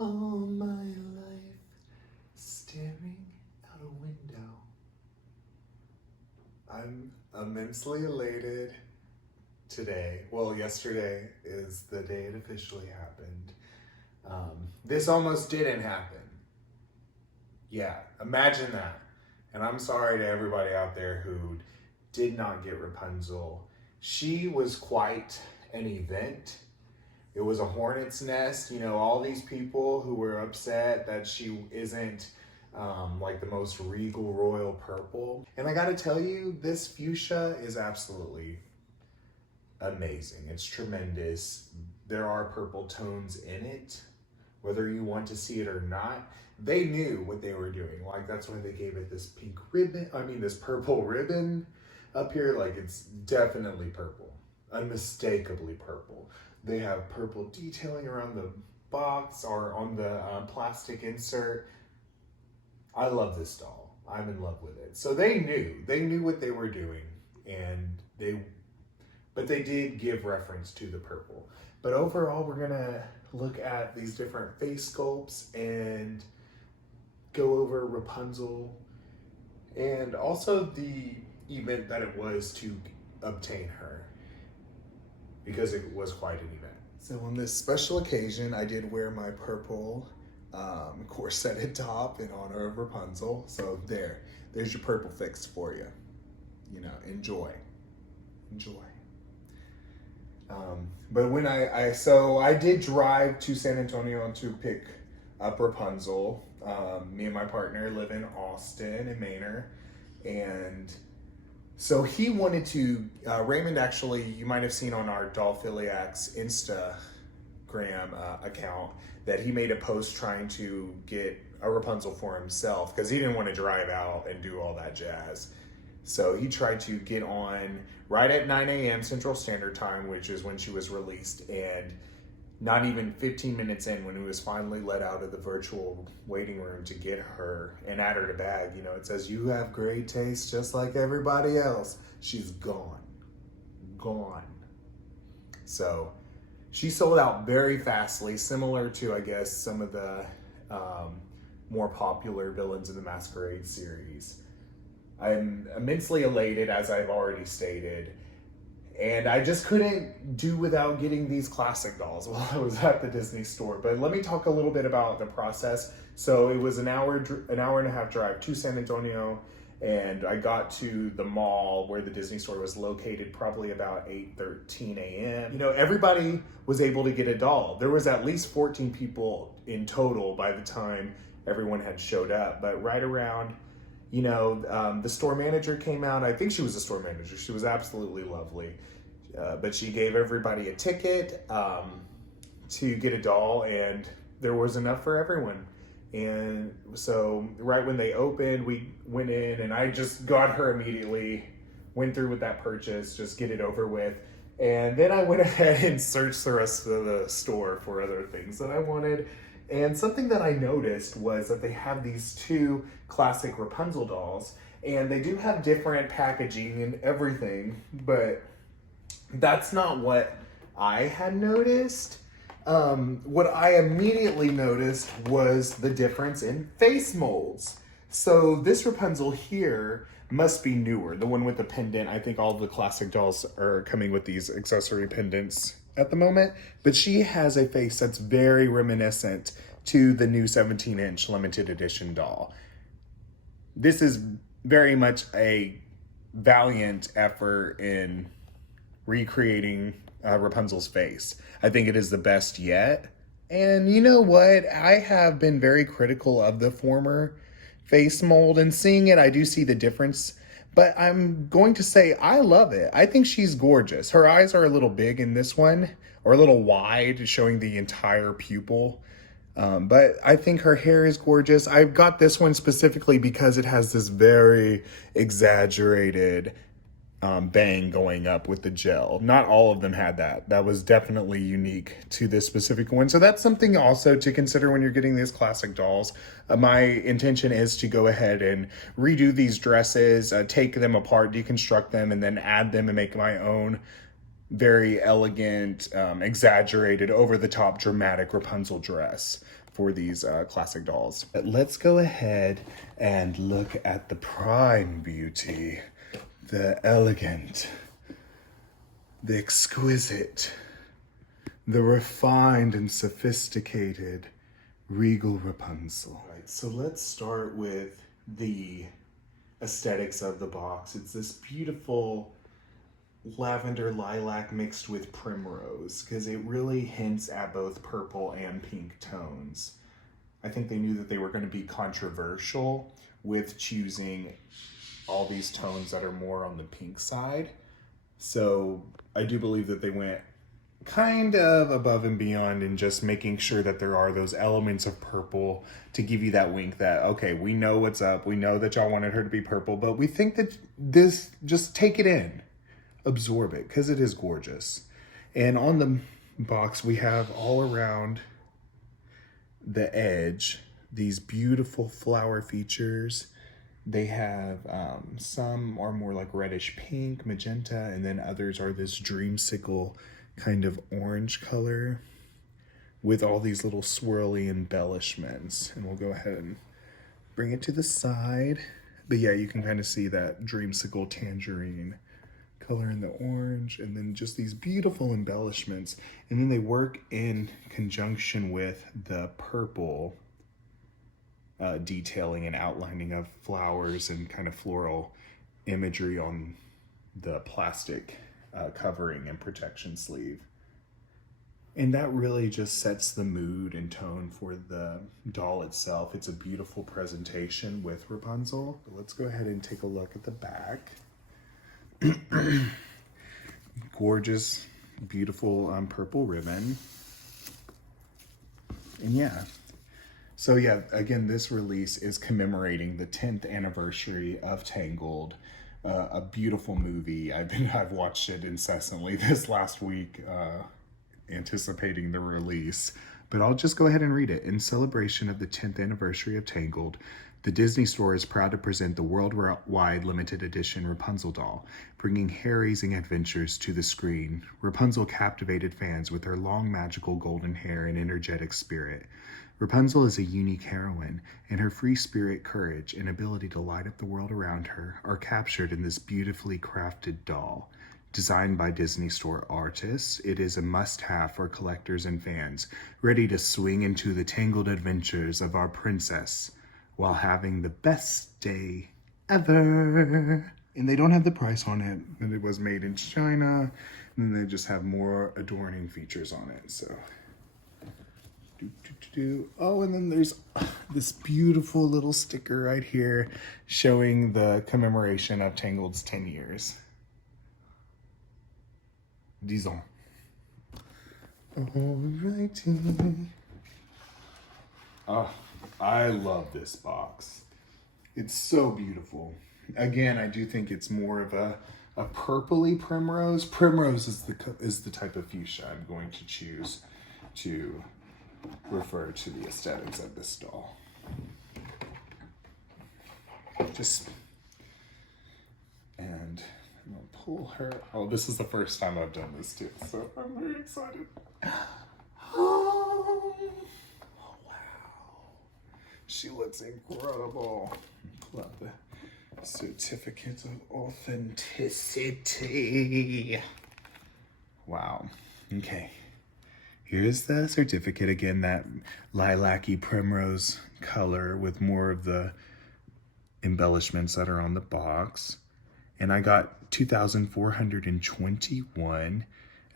all my life, staring out a window. I'm immensely elated today. Well, yesterday is the day it officially happened. This almost didn't happen. Yeah, imagine that. And I'm sorry to everybody out there who did not get Rapunzel. She was quite an event. It was a hornet's nest. You know, all these people who were upset that she isn't like the most regal royal purple. And I gotta tell you, this fuchsia is absolutely amazing. It's tremendous. There are purple tones in it, whether you want to see it or not. They knew what they were doing. Like, that's why they gave it this pink ribbon, this purple ribbon up here. Like, it's definitely purple, unmistakably purple. They have purple detailing around the box or on the plastic insert. I love this doll. I'm in love with it. So they knew what they were doing, but they did give reference to the purple. But overall, we're gonna look at these different face sculpts and go over Rapunzel and also the event that it was to obtain her, because it was quite an event. So on this special occasion, I did wear my purple corseted top in honor of Rapunzel. So there's your purple fix for you. You know, enjoy. But when I did drive to San Antonio to pick up Rapunzel. Me and my partner live in Austin and Manor, and so he wanted to, Raymond actually, you might have seen on our Dollphiliacs Instagram account that he made a post trying to get a Rapunzel for himself because he didn't want to drive out and do all that jazz. So he tried to get on right at 9 a.m. Central Standard Time, which is when she was released, and not even 15 minutes in, when he was finally let out of the virtual waiting room to get her and add her to bag, you know, it says, "You have great taste just like everybody else." She's gone. So she sold out very fastly, similar to, I guess, some of the more popular Villains of the Masquerade series. I'm immensely elated, as I've already stated. And I just couldn't do without getting these classic dolls while I was at the Disney store. But let me talk a little bit about the process. So it was an hour and a half drive to San Antonio, and I got to the mall where the Disney store was located probably about 8:13 a.m. You know, everybody was able to get a doll. There was at least 14 people in total by the time everyone had showed up. But right around, you know, the store manager came out. I think she was a store manager. She was absolutely lovely. But she gave everybody a ticket to get a doll, and there was enough for everyone. And so right when they opened, we went in, and I just got her immediately, went through with that purchase, just get it over with. And then I went ahead and searched the rest of the store for other things that I wanted. And something that I noticed was that they have these two classic Rapunzel dolls, and they do have different packaging and everything, but that's not what I had noticed. What I immediately noticed was the difference in face molds. So this Rapunzel here must be newer, the one with the pendant. I think all the classic dolls are coming with these accessory pendants at the moment, but she has a face that's very reminiscent to the new 17-inch limited edition doll. This is very much a valiant effort in recreating Rapunzel's face. I think it is the best yet. And you know what? I have been very critical of the former face mold, and seeing it, I do see the difference. But I'm going to say I love it. I think she's gorgeous. Her eyes are a little big in this one, or a little wide, showing the entire pupil. But I think her hair is gorgeous. I got this one specifically because it has this very exaggerated bang going up with the gel. Not all of them had that. That was definitely unique to this specific one. So that's something also to consider when you're getting these classic dolls. My intention is to go ahead and redo these dresses, take them apart, deconstruct them, and then add them and make my own very elegant, exaggerated, over-the-top, dramatic Rapunzel dress for these classic dolls. But let's go ahead and look at the prime beauty, the elegant, the exquisite, the refined and sophisticated regal Rapunzel. All right, so let's start with the aesthetics of the box. It's this beautiful lavender lilac mixed with primrose, because it really hints at both purple and pink tones. I think they knew that they were going to be controversial with choosing all these tones that are more on the pink side. So I do believe that they went kind of above and beyond in just making sure that there are those elements of purple to give you that wink that, okay, we know what's up. We know that y'all wanted her to be purple, but we think that this, just take it in, absorb it, because it is gorgeous. And on the box, we have all around the edge these beautiful flower features. They have some are more like reddish pink, magenta, and then others are this dreamsicle kind of orange color with all these little swirly embellishments. And we'll go ahead and bring it to the side. But yeah, you can kind of see that dreamsicle tangerine color in the orange, and then just these beautiful embellishments. And then they work in conjunction with the purple detailing and outlining of flowers and kind of floral imagery on the plastic covering and protection sleeve. And that really just sets the mood and tone for the doll itself. It's a beautiful presentation with Rapunzel. But let's go ahead and take a look at the back. Gorgeous, beautiful purple ribbon. And yeah. So yeah, again, this release is commemorating the 10th anniversary of Tangled. A beautiful movie. I've watched it incessantly this last week, anticipating the release. But I'll just go ahead and read it. In celebration of the 10th anniversary of Tangled, the Disney Store is proud to present the worldwide limited edition Rapunzel doll, bringing hair-raising adventures to the screen. Rapunzel captivated fans with her long, magical golden hair and energetic spirit. Rapunzel is a unique heroine, and her free spirit, courage, and ability to light up the world around her are captured in this beautifully crafted doll. Designed by Disney Store artists, it is a must-have for collectors and fans, ready to swing into the tangled adventures of our princess while having the best day ever. And they don't have the price on it, and it was made in China, and they just have more adorning features on it, so. Oh, and then there's this beautiful little sticker right here showing the commemoration of Tangled's 10 years. Disons. Alrighty. Oh, I love this box. It's so beautiful. Again, I do think it's more of a purpley primrose. Primrose is the type of fuchsia I'm going to choose to refer to the aesthetics of this doll. And I'm gonna pull her. Oh, this is the first time I've done this too, so I'm very excited. Oh, wow. She looks incredible. Pull out the certificate of authenticity. Wow. Okay. Here's the certificate again, that lilac-y primrose color with more of the embellishments that are on the box. And I got 2,421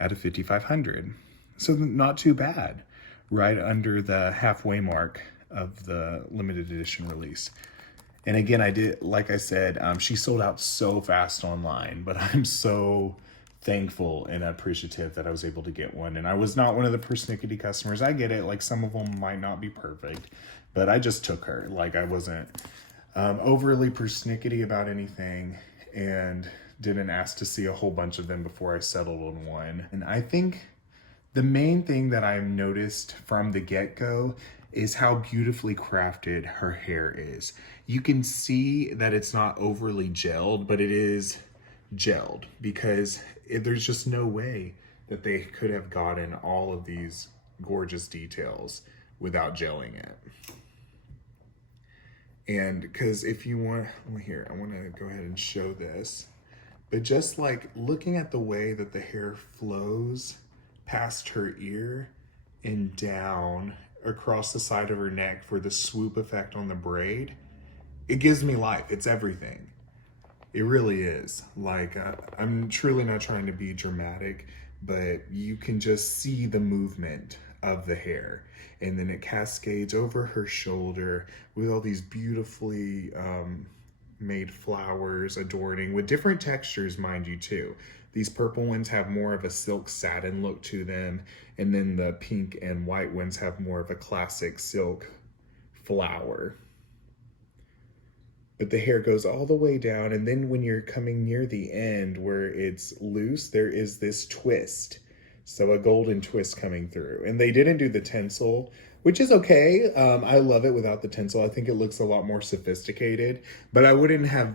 out of 5,500. So not too bad. Right under the halfway mark of the limited edition release. And again, like I said, she sold out so fast online, but I'm so thankful and appreciative that I was able to get one. And I was not one of the persnickety customers. I get it, like some of them might not be perfect, but I just took her. Like I wasn't overly persnickety about anything and didn't ask to see a whole bunch of them before I settled on one. And I think the main thing that I've noticed from the get-go is how beautifully crafted her hair is. You can see that it's not overly gelled, but it is gelled, because there's just no way that they could have gotten all of these gorgeous details without gelling it. And because if you want, well, here, I want to go ahead and show this. But just like looking at the way that the hair flows past her ear and down across the side of her neck for the swoop effect on the braid, it gives me life. It's everything. It really is. Like, I'm truly not trying to be dramatic, but you can just see the movement of the hair. And then it cascades over her shoulder with all these beautifully made flowers adorning with different textures, mind you, too. These purple ones have more of a silk satin look to them, and then the pink and white ones have more of a classic silk flower. But the hair goes all the way down, and then when you're coming near the end where it's loose, there is this twist. So a golden twist coming through. And they didn't do the tinsel, which is okay. I love it without the tinsel. I think it looks a lot more sophisticated, but I wouldn't have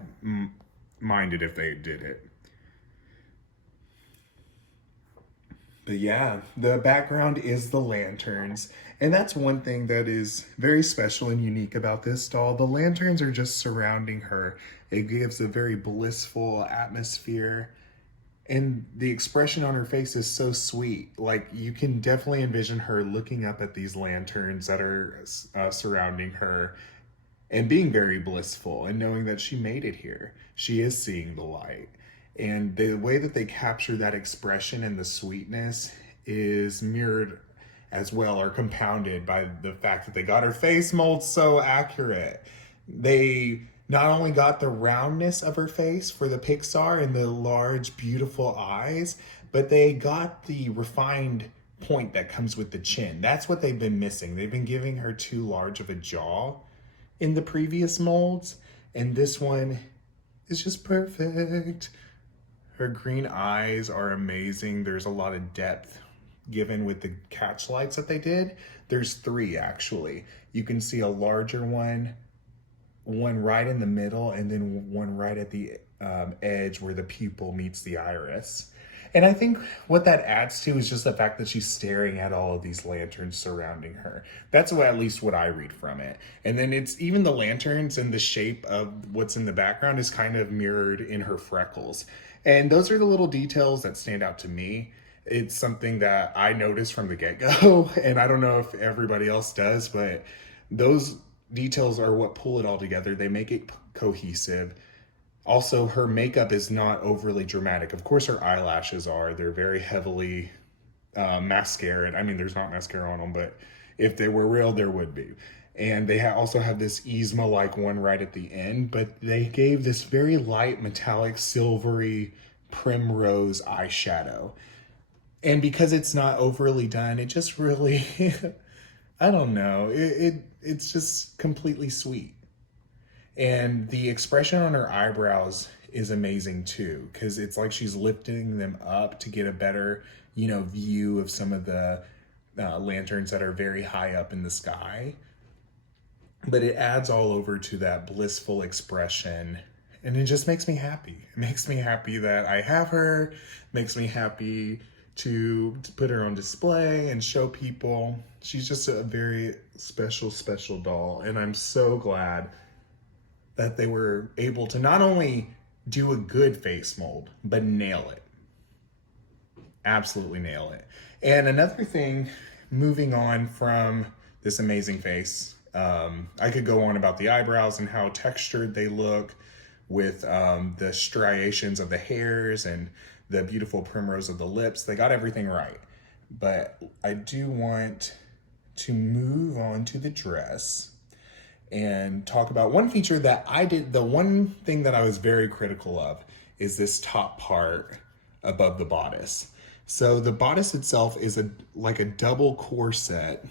minded if they did it. But yeah, the background is the lanterns. And that's one thing that is very special and unique about this doll. The lanterns are just surrounding her. It gives a very blissful atmosphere. And the expression on her face is so sweet. Like, you can definitely envision her looking up at these lanterns that are surrounding her and being very blissful and knowing that she made it here. She is seeing the light. And the way that they capture that expression and the sweetness is mirrored as well, or compounded by the fact that they got her face mold so accurate. They not only got the roundness of her face for the Pixar and the large, beautiful eyes, but they got the refined point that comes with the chin. That's what they've been missing. They've been giving her too large of a jaw in the previous molds, and this one is just perfect. Her green eyes are amazing. There's a lot of depth given with the catch lights that they did. There's 3 actually. You can see a larger one right in the middle, and then one right at the edge where the pupil meets the iris. And I think what that adds to is just the fact that she's staring at all of these lanterns surrounding her. That's at least what I read from it. And then it's even the lanterns and the shape of what's in the background is kind of mirrored in her freckles. And those are the little details that stand out to me. It's something that I noticed from the get-go, and I don't know if everybody else does, but those details are what pull it all together. They make it cohesive. Also, her makeup is not overly dramatic. Of course, her eyelashes are. They're very heavily mascara. I mean, there's not mascara on them, but if they were real, there would be. And they also have this Yzma-like one right at the end, but they gave this very light, metallic, silvery primrose eyeshadow. And because it's not overly done, it just really, I don't know, it's just completely sweet. And the expression on her eyebrows is amazing too, because it's like she's lifting them up to get a better, view of some of the lanterns that are very high up in the sky. But it adds all over to that blissful expression, and it just makes me happy. It makes me happy that I have her, makes me happy to put her on display and show people. She's just a very special, special doll, and I'm so glad that they were able to not only do a good face mold, but nail it. Absolutely nail it. And another thing, moving on from this amazing face, I could go on about the eyebrows and how textured they look with the striations of the hairs and the beautiful primrose of the lips. They got everything right. But I do want to move on to the dress and talk about one feature that I did. The one thing that I was very critical of is this top part above the bodice. So the bodice itself is like a double corset,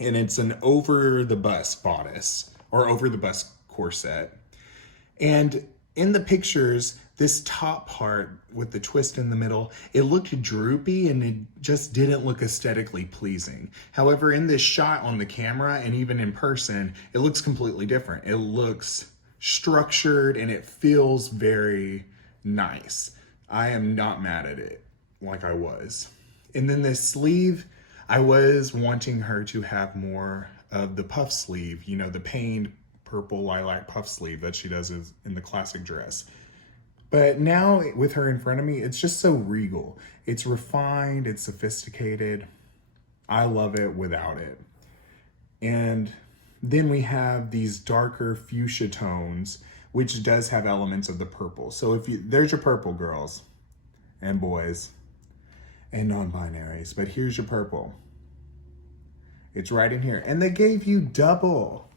and it's an over the bust bodice, or over the bust corset. And in the pictures, this top part with the twist in the middle, it looked droopy and it just didn't look aesthetically pleasing. However, in this shot on the camera and even in person, it looks completely different. It looks structured and it feels very nice. I am not mad at it like I was. And then this sleeve, I was wanting her to have more of the puff sleeve, you know, the pained purple lilac puff sleeve that she does in the classic dress. But now with her in front of me, it's just so regal. It's refined, it's sophisticated. I love it without it. And then we have these darker fuchsia tones, which does have elements of the purple. So there's your purple, girls and boys and non-binaries, but here's your purple. It's right in here. And they gave you double.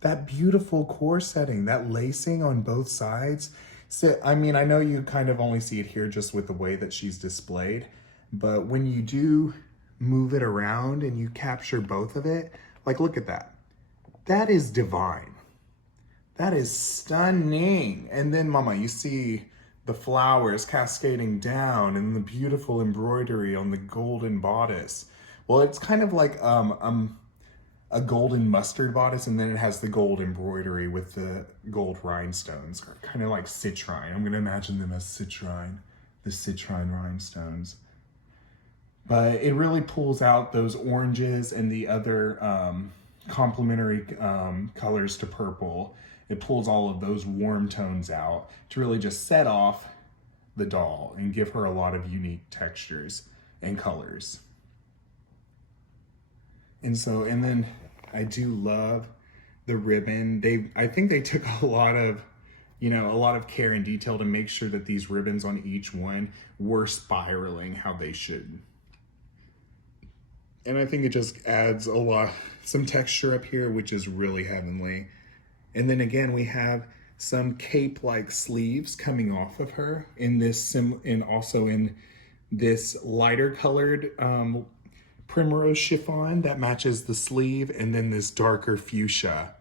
That beautiful core setting, that lacing on both sides. So, I mean, I know you kind of only see it here just with the way that she's displayed, but when you do move it around and you capture both of it, like, look at that. That is divine. That is stunning. And then, mama, you see the flowers cascading down and the beautiful embroidery on the golden bodice. Well, it's kind of like a golden mustard bodice, and then it has the gold embroidery with the gold rhinestones, kind of like citrine. I'm going to imagine them as citrine, the citrine rhinestones. But it really pulls out those oranges and the other complementary colors to purple. It pulls all of those warm tones out to really just set off the doll and give her a lot of unique textures and colors. And then I do love the ribbon. I think they took a lot of care and detail to make sure that these ribbons on each one were spiraling how they should. And I think it just adds some texture up here, which is really heavenly. And then again, we have some cape-like sleeves coming off of her and also in this lighter colored primrose chiffon that matches the sleeve, and then this darker fuchsia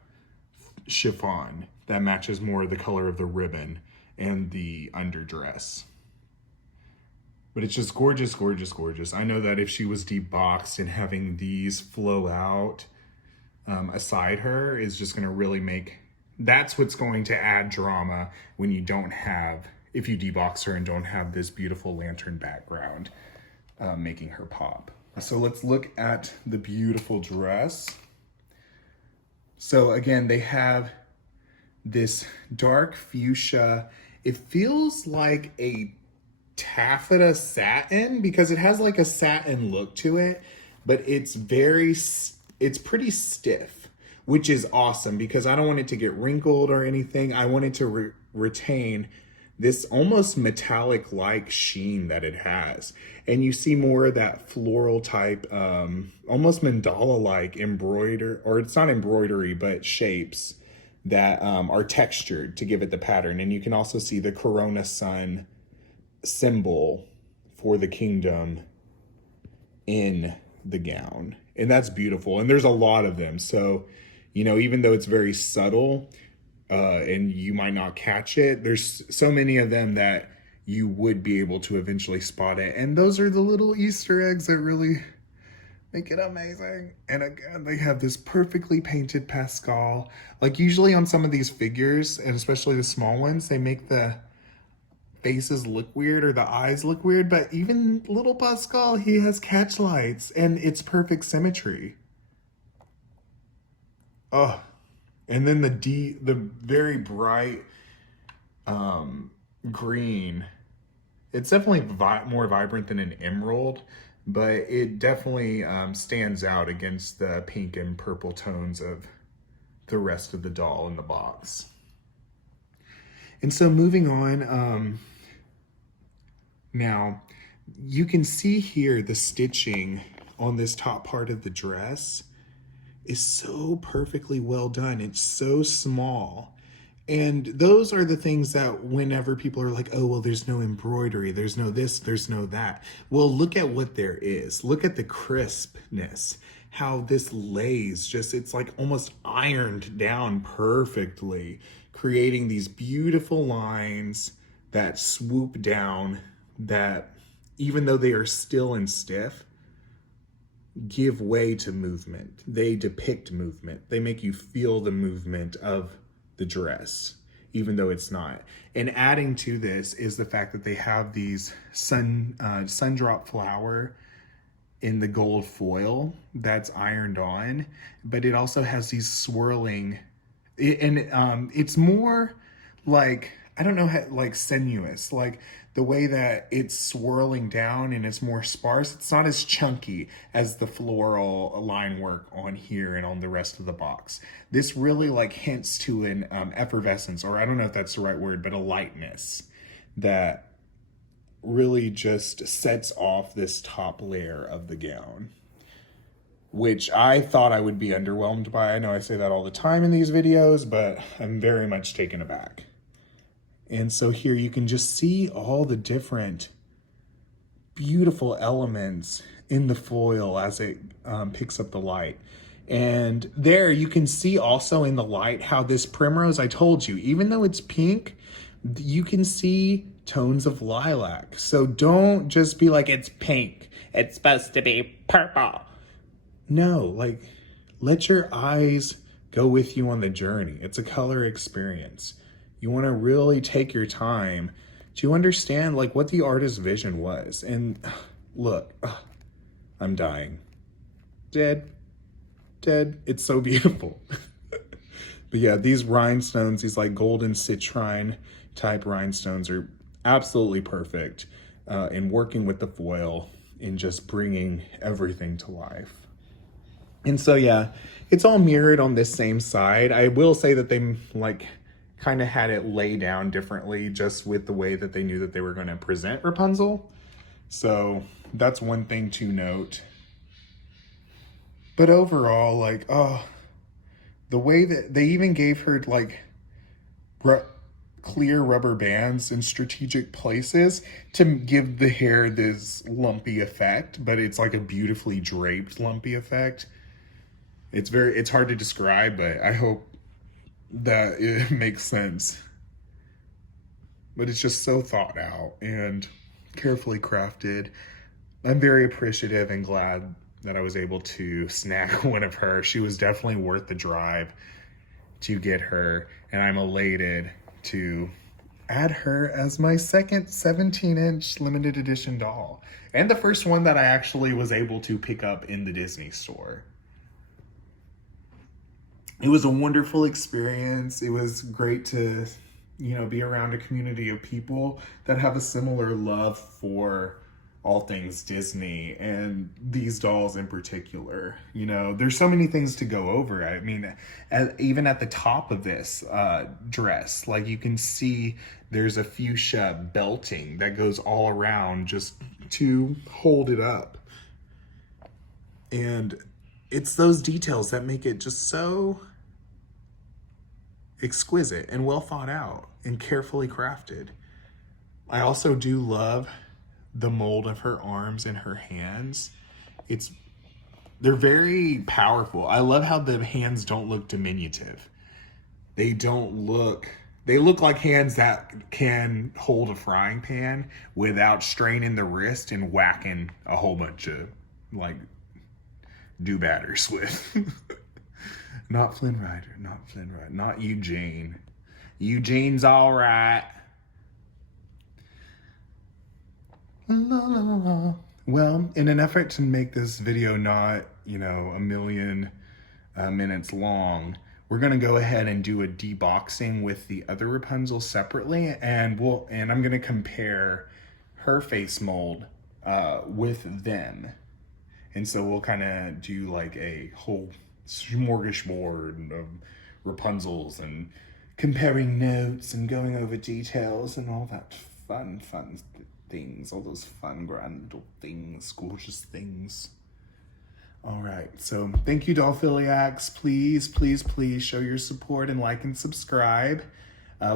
chiffon that matches more the color of the ribbon and the underdress. But it's just gorgeous, gorgeous, gorgeous. I know that if she was deboxed and having these flow out aside her is just going to really that's what's going to add drama when if you debox her and don't have this beautiful lantern background making her pop. So let's look at the beautiful dress. So again, they have this dark fuchsia. It feels like a taffeta satin because it has like a satin look to it, but it's pretty stiff, which is awesome because I don't want it to get wrinkled or anything. I want it to retain this almost metallic like sheen that it has. And you see more of that floral type, almost mandala like or it's not embroidery, but shapes that are textured to give it the pattern. And you can also see the Corona sun symbol for the kingdom in the gown. And that's beautiful. And there's a lot of them. So, even though it's very subtle and you might not catch it, there's so many of them that you would be able to eventually spot it. And those are the little Easter eggs that really make it amazing. And again, they have this perfectly painted Pascal. Like usually on some of these figures, and especially the small ones, they make the faces look weird or the eyes look weird, but even little Pascal, he has catch lights and it's perfect symmetry. Oh, and then the very bright green. It's definitely more vibrant than an emerald, but it definitely stands out against the pink and purple tones of the rest of the doll in the box. And so moving on, now you can see here the stitching on this top part of the dress is so perfectly well done. It's so small. And those are the things that whenever people are like, oh, well, there's no embroidery, there's no this, there's no that. Well, look at what there is. Look at the crispness, how this lays it's like almost ironed down perfectly, creating these beautiful lines that swoop down that even though they are still and stiff, give way to movement. They depict movement. They make you feel the movement of the dress. even though it's not. And adding to this is the fact that they have these sundrop flower in the gold foil that's ironed on, but it also has these swirling, it's more like, I don't know how, like sinuous, like the way that it's swirling down and it's more sparse. It's not as chunky as the floral line work on here and on the rest of the box. This really like hints to an effervescence, or I don't know if that's the right word, but a lightness that really just sets off this top layer of the gown, which I thought I would be underwhelmed by. I know I say that all the time in these videos, but I'm very much taken aback. And so here you can just see all the different beautiful elements in the foil as it picks up the light. And there you can see also in the light how this primrose, I told you, even though it's pink, you can see tones of lilac. So don't just be like, it's pink, it's supposed to be purple. No, like, let your eyes go with you on the journey. It's a color experience. You want to really take your time to understand like what the artist's vision was. And look, I'm dying. Dead. It's so beautiful. But yeah, these rhinestones, these like golden citrine type rhinestones are absolutely perfect in working with the foil and just bringing everything to life. And so yeah, it's all mirrored on this same side. I will say that they like kind of had it lay down differently just with the way that they knew that they were going to present Rapunzel. So that's one thing to note. But overall, like, the way that they even gave her like clear rubber bands in strategic places to give the hair this lumpy effect, but it's like a beautifully draped lumpy effect. It's hard to describe, but I hope that it makes sense. But it's just so thought out and carefully crafted. I'm very appreciative and glad that I was able to snag one of her. She was definitely worth the drive to get her, and I'm elated to add her as my second 17-inch limited edition doll, and the first one that I actually was able to pick up in the Disney store. It was a wonderful experience. It was great to, be around a community of people that have a similar love for all things Disney and these dolls in particular. There's so many things to go over. I mean, even at the top of this dress, like you can see there's a fuchsia belting that goes all around just to hold it up. And it's those details that make it just so exquisite and well thought out and carefully crafted. I also do love the mold of her arms and her hands. They're very powerful. I love how the hands don't look diminutive. They look like hands that can hold a frying pan without straining the wrist and whacking a whole bunch of like do-batters with. Not Flynn Rider, not Eugene. Eugene's all right. La, la, la, la. Well, in an effort to make this video not, a million minutes long, we're gonna go ahead and do a deboxing with the other Rapunzel separately, and I'm gonna compare her face mold with them. And so we'll kind of do like a whole smorgasbord of Rapunzels and comparing notes and going over details and all that fun things, all those fun, grand little things, gorgeous things. All right, so thank you, Dollphiliacs. Please show your support and like and subscribe.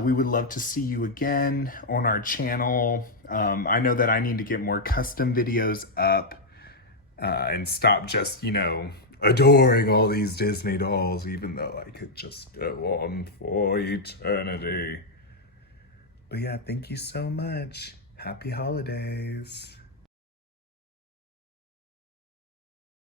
We would love to see you again on our channel. I know that I need to get more custom videos up and stop just, adoring all these Disney dolls, even though I could just go on for eternity. But yeah, thank you so much. Happy holidays.